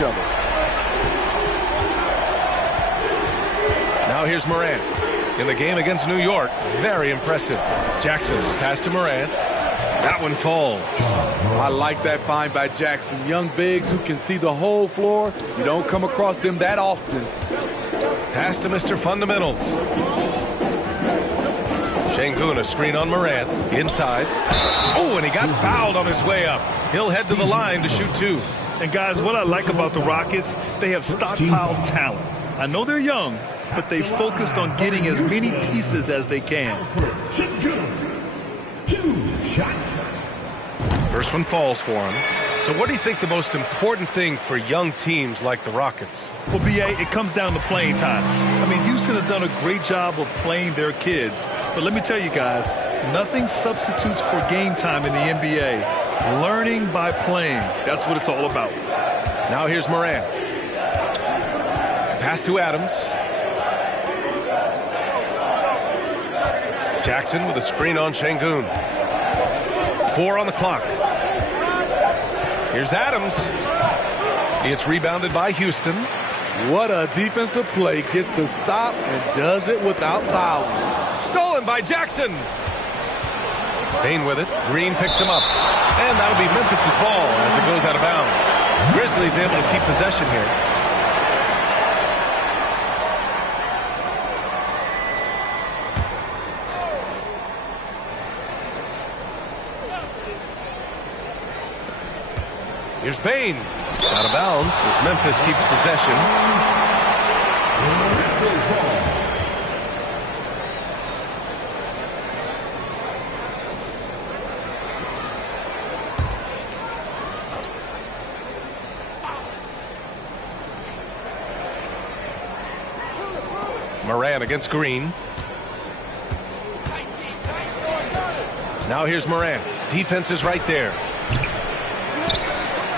each other. Now here's Morant. In the game against New York, very impressive. Jackson pass to Morant. That one falls. I like that find by Jackson. Young bigs who can see the whole floor. You don't come across them that often. Pass to Mr. Fundamentals. Şengün, a screen on Morant. Inside. Oh, and he got fouled on his way up. He'll head to the line to shoot two. And guys, what I like about the Rockets, they have stockpiled talent. I know they're young, but they focused on getting as many pieces as they can. 2 shots. First one falls for him. So what do you think the most important thing for young teams like the Rockets? Well, B.A., it comes down to playing time. I mean, Houston has done a great job of playing their kids. But let me tell you guys, nothing substitutes for game time in the NBA. Learning by playing. That's what it's all about. Now here's Morant. Pass to Adams. Jackson with a screen on Şengün. 4 on the clock. Here's Adams. It's rebounded by Houston. What a defensive play. Gets the stop and does it without fouling. Stolen by Jackson. Payne with it. Green picks him up. And that'll be Memphis's ball as it goes out of bounds. Grizzlies able to keep possession here. Here's Payne. Out of bounds as Memphis keeps possession. Morant against Green. Now here's Morant. Defense is right there.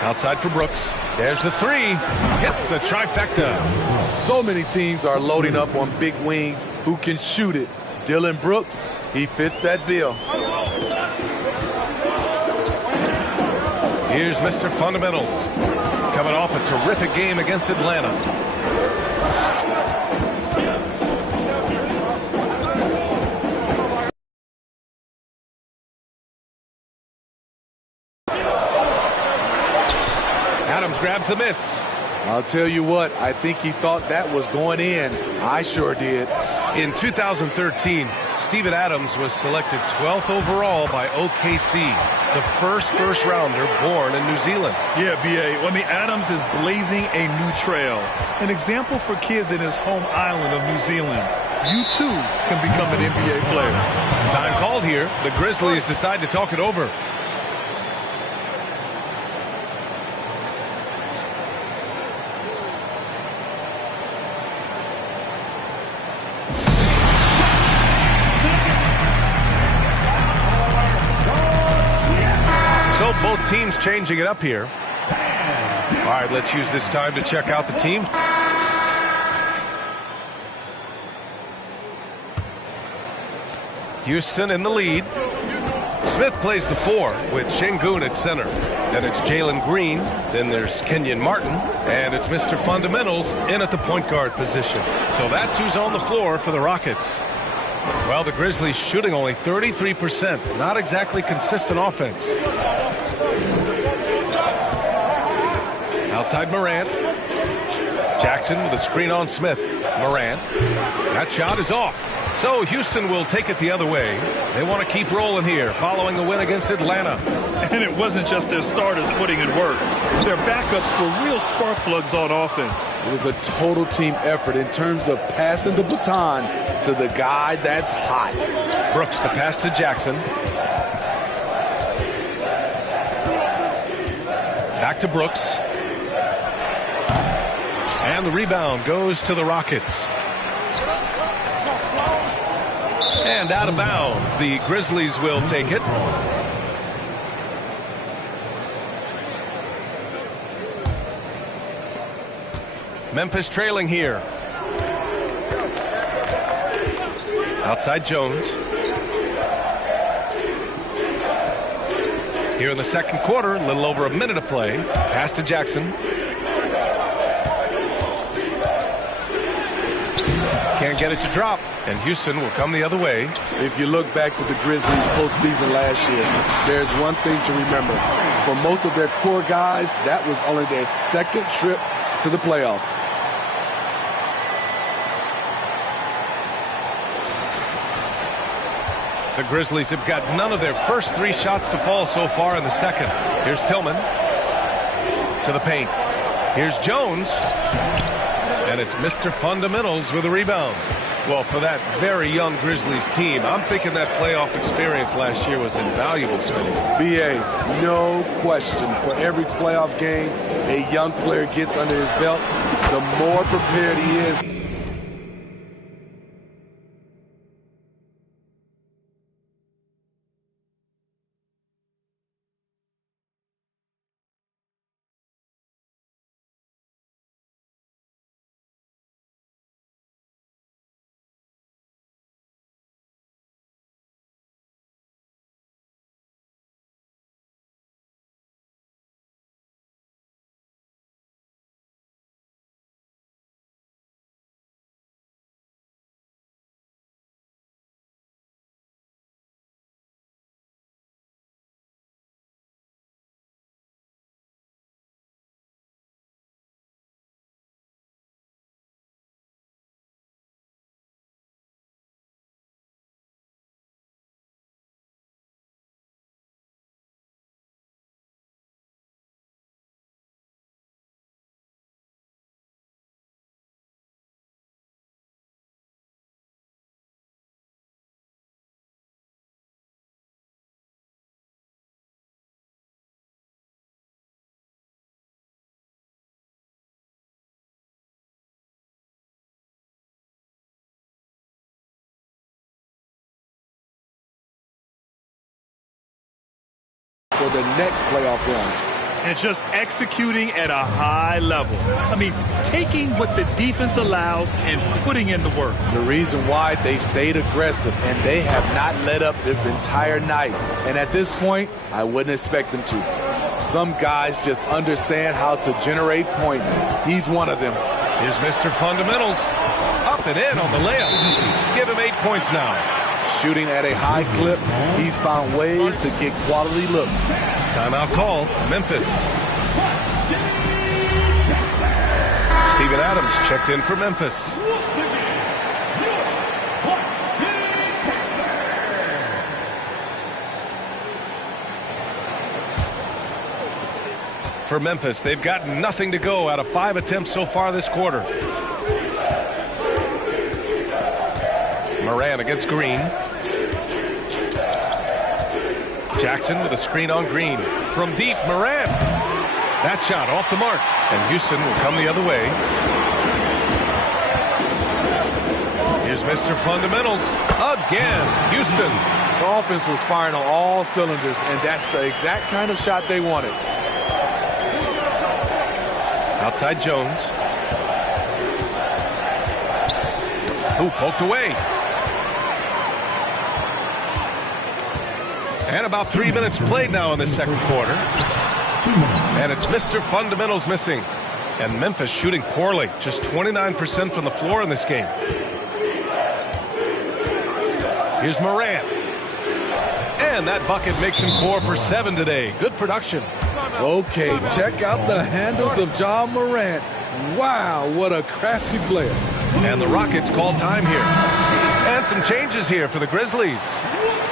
Outside for Brooks. There's the three. Hits the trifecta. So many teams are loading up on big wings who can shoot it. Dylan Brooks, he fits that bill. Here's Mr. Fundamentals. Coming off a terrific game against Atlanta. Adams grabs the miss. I'll tell you what, I think he thought that was going in. I sure did. In 2013, Steven Adams was selected 12th overall by OKC, the first rounder born in New Zealand. Yeah, B.A. I mean, Adams is blazing a new trail. An example for kids in his home island of New Zealand. You, too, can become an NBA player. Time called here. The Grizzlies decide to talk it over. Both teams changing it up here. All right, let's use this time to check out the team. Houston in the lead. Smith plays the 4 with Şengün at center. Then it's Jalen Green. Then there's Kenyon Martin. And it's Mr. Fundamentals in at the point guard position. So that's who's on the floor for the Rockets. Well, the Grizzlies shooting only 33%. Not exactly consistent offense. Outside Morant. Jackson with a screen on Smith. Morant. That shot is off. So Houston will take it the other way. They want to keep rolling here following the win against Atlanta. And it wasn't just their starters putting in work. Their backups were real spark plugs on offense. It was a total team effort in terms of passing the baton to the guy that's hot. Brooks, the pass to Jackson. Back to Brooks. And the rebound goes to the Rockets. And out of bounds. The Grizzlies will take it. Memphis trailing here. Outside Jones. Here in the second quarter, a little over a minute of play. Pass to Jackson. can't get it to drop. And Houston will come the other way. If you look back to the Grizzlies postseason last year, there's one thing to remember. For most of their core guys, that was only their second trip to the playoffs. The Grizzlies have got none of their first 3 shots to fall so far in the second. Here's Tillman to the paint. Here's Jones. And it's Mr. Fundamentals with a rebound. Well, for that very young Grizzlies team, I'm thinking that playoff experience last year was invaluable, Smitty. B.A., no question. For every playoff game a young player gets under his belt, the more prepared he is. For the next playoff run. And just executing at a high level. I mean, taking what the defense allows and putting in the work. The reason why they've stayed aggressive and they have not let up this entire night. And at this point, I wouldn't expect them to. Some guys just understand how to generate points. He's one of them. Here's Mr. Fundamentals. Up and in on the layup. Give him 8 points now. Shooting at a high clip, he's found ways to get quality looks. Timeout call, Memphis. Steven Adams checked in for Memphis. For Memphis, they've got nothing to go out of 5 attempts so far this quarter. Moran against Green. Jackson with a screen on Green. From deep, Moran. That shot off the mark. And Houston will come the other way. Here's Mr. Fundamentals again. Houston. The offense was firing on all cylinders, and that's the exact kind of shot they wanted. Outside Jones. Who poked away. And about 3 minutes played now in the second quarter. And it's Mr. Fundamentals missing. And Memphis shooting poorly. Just 29% from the floor in this game. Here's Moran. And that bucket makes him 4 for 7 today. Good production. Okay, check out the handles of Ja Morant. Wow, what a crafty player. And the Rockets call time here. And some changes here for the Grizzlies.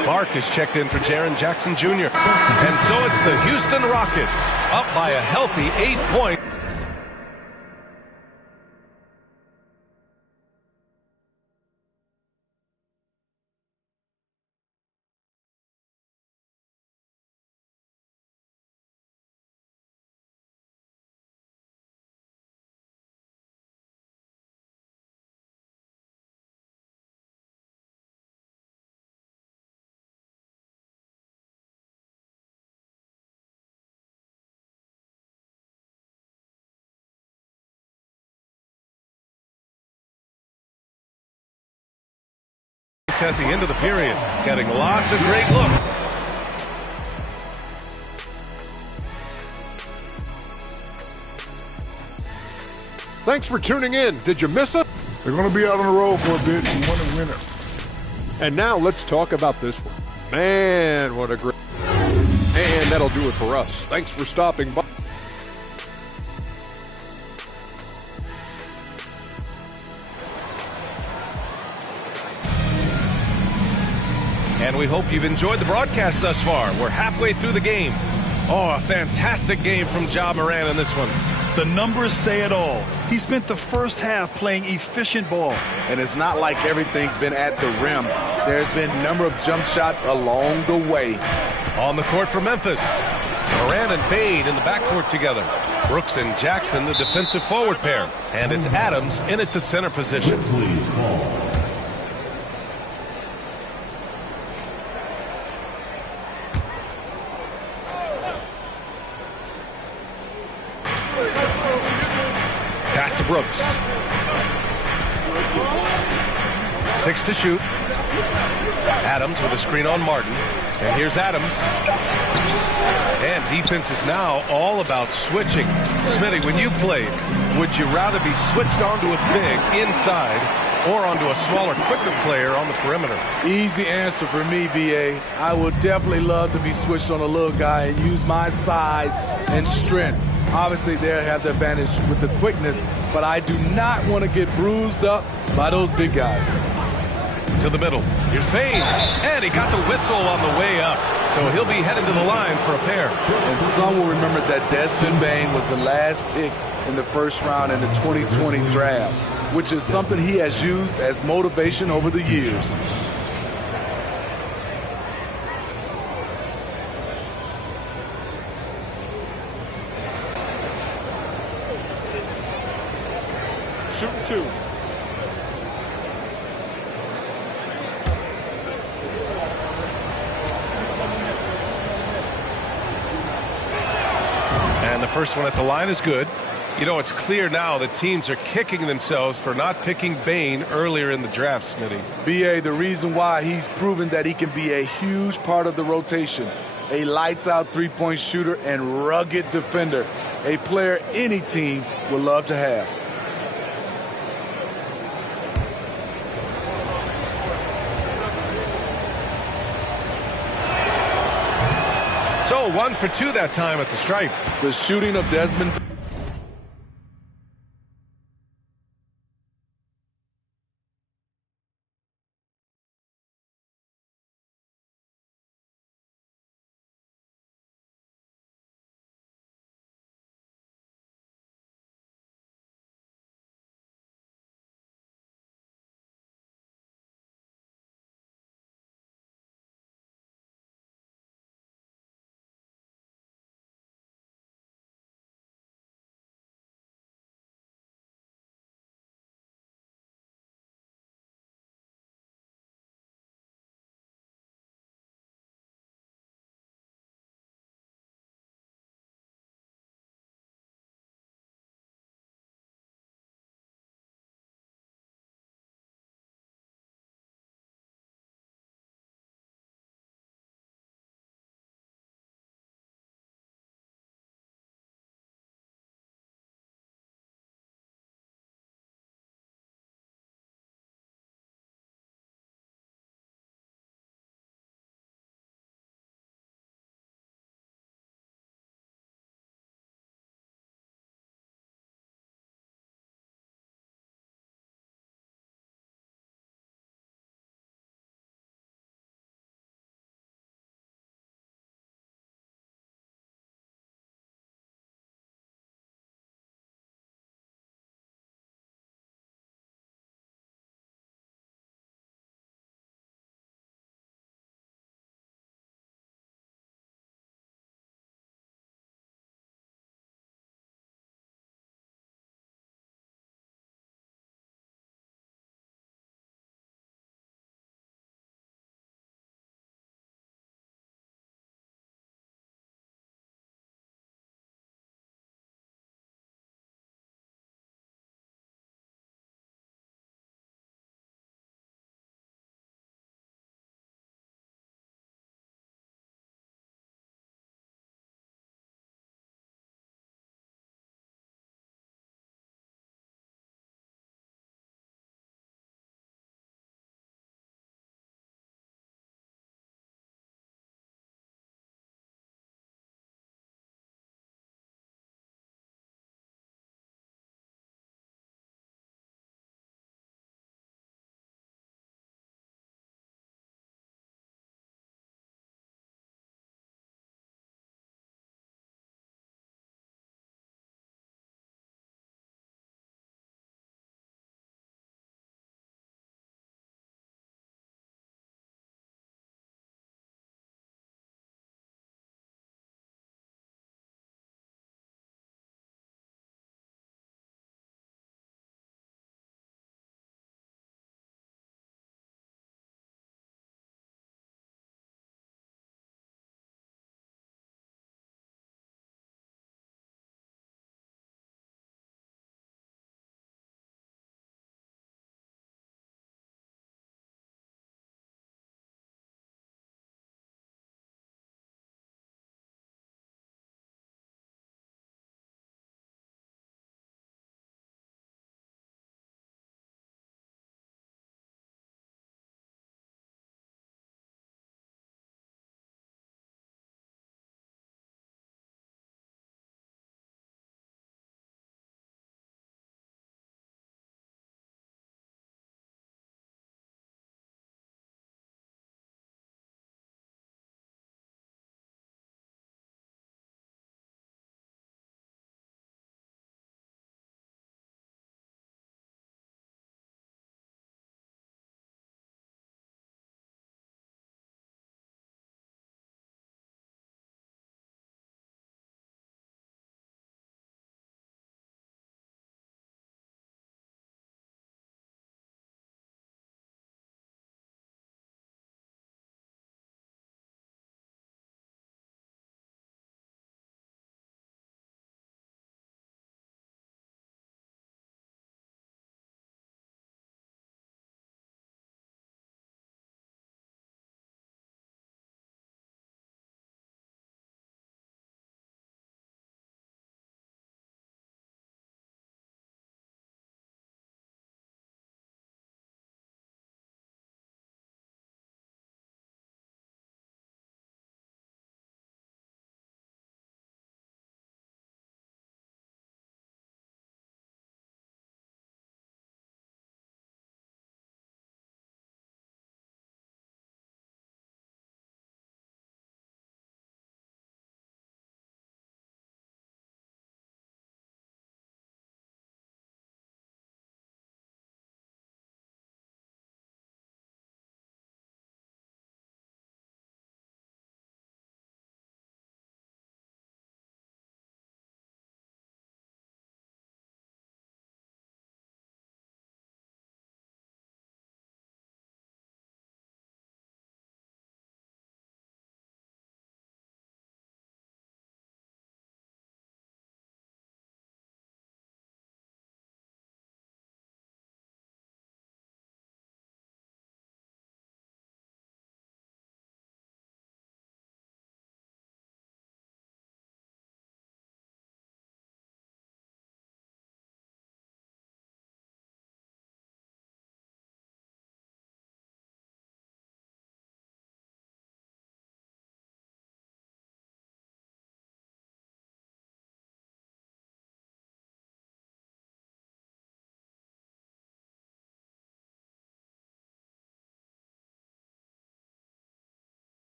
Clark is checked in for Jaren Jackson Jr. And so it's the Houston Rockets up by a healthy 8 points. At the end of the period, getting lots of great looks. Thanks for tuning in. Did you miss it? They're going to be out on the road for a bit. You want to win it. And now let's talk about this one. Man, what a great... And that'll do it for us. Thanks for stopping by. And we hope you've enjoyed the broadcast thus far. We're halfway through the game. Oh, a fantastic game from Ja Morant in this one. The numbers say it all. He spent the first half playing efficient ball. And it's not like everything's been at the rim. There's been a number of jump shots along the way. On the court for Memphis, Morant and Bane in the backcourt together. Brooks and Jackson, the defensive forward pair. And it's Adams in at the center position. Pass to Brooks. 6 to shoot. Adams with a screen on Martin. And here's Adams. And defense is now all about switching. Smitty, when you played, would you rather be switched onto a big inside or onto a smaller, quicker player on the perimeter? Easy answer for me, B.A. I would definitely love to be switched on a little guy and use my size and strength. Obviously, they'll have the advantage with the quickness, but I do not want to get bruised up by those big guys. To the middle. Here's Bane. And he got the whistle on the way up. So he'll be headed to the line for a pair. And some will remember that Desmond Bane was the last pick in the first round in the 2020 draft, which is something he has used as motivation over the years. Shooting 2. And the first one at the line is good. You know, it's clear now that teams are kicking themselves for not picking Bane earlier in the draft, Smitty. B.A., the reason why he's proven that he can be a huge part of the rotation, a lights-out three-point shooter and rugged defender, a player any team would love to have. So 1 for 2 that time at the stripe. The shooting of Desmond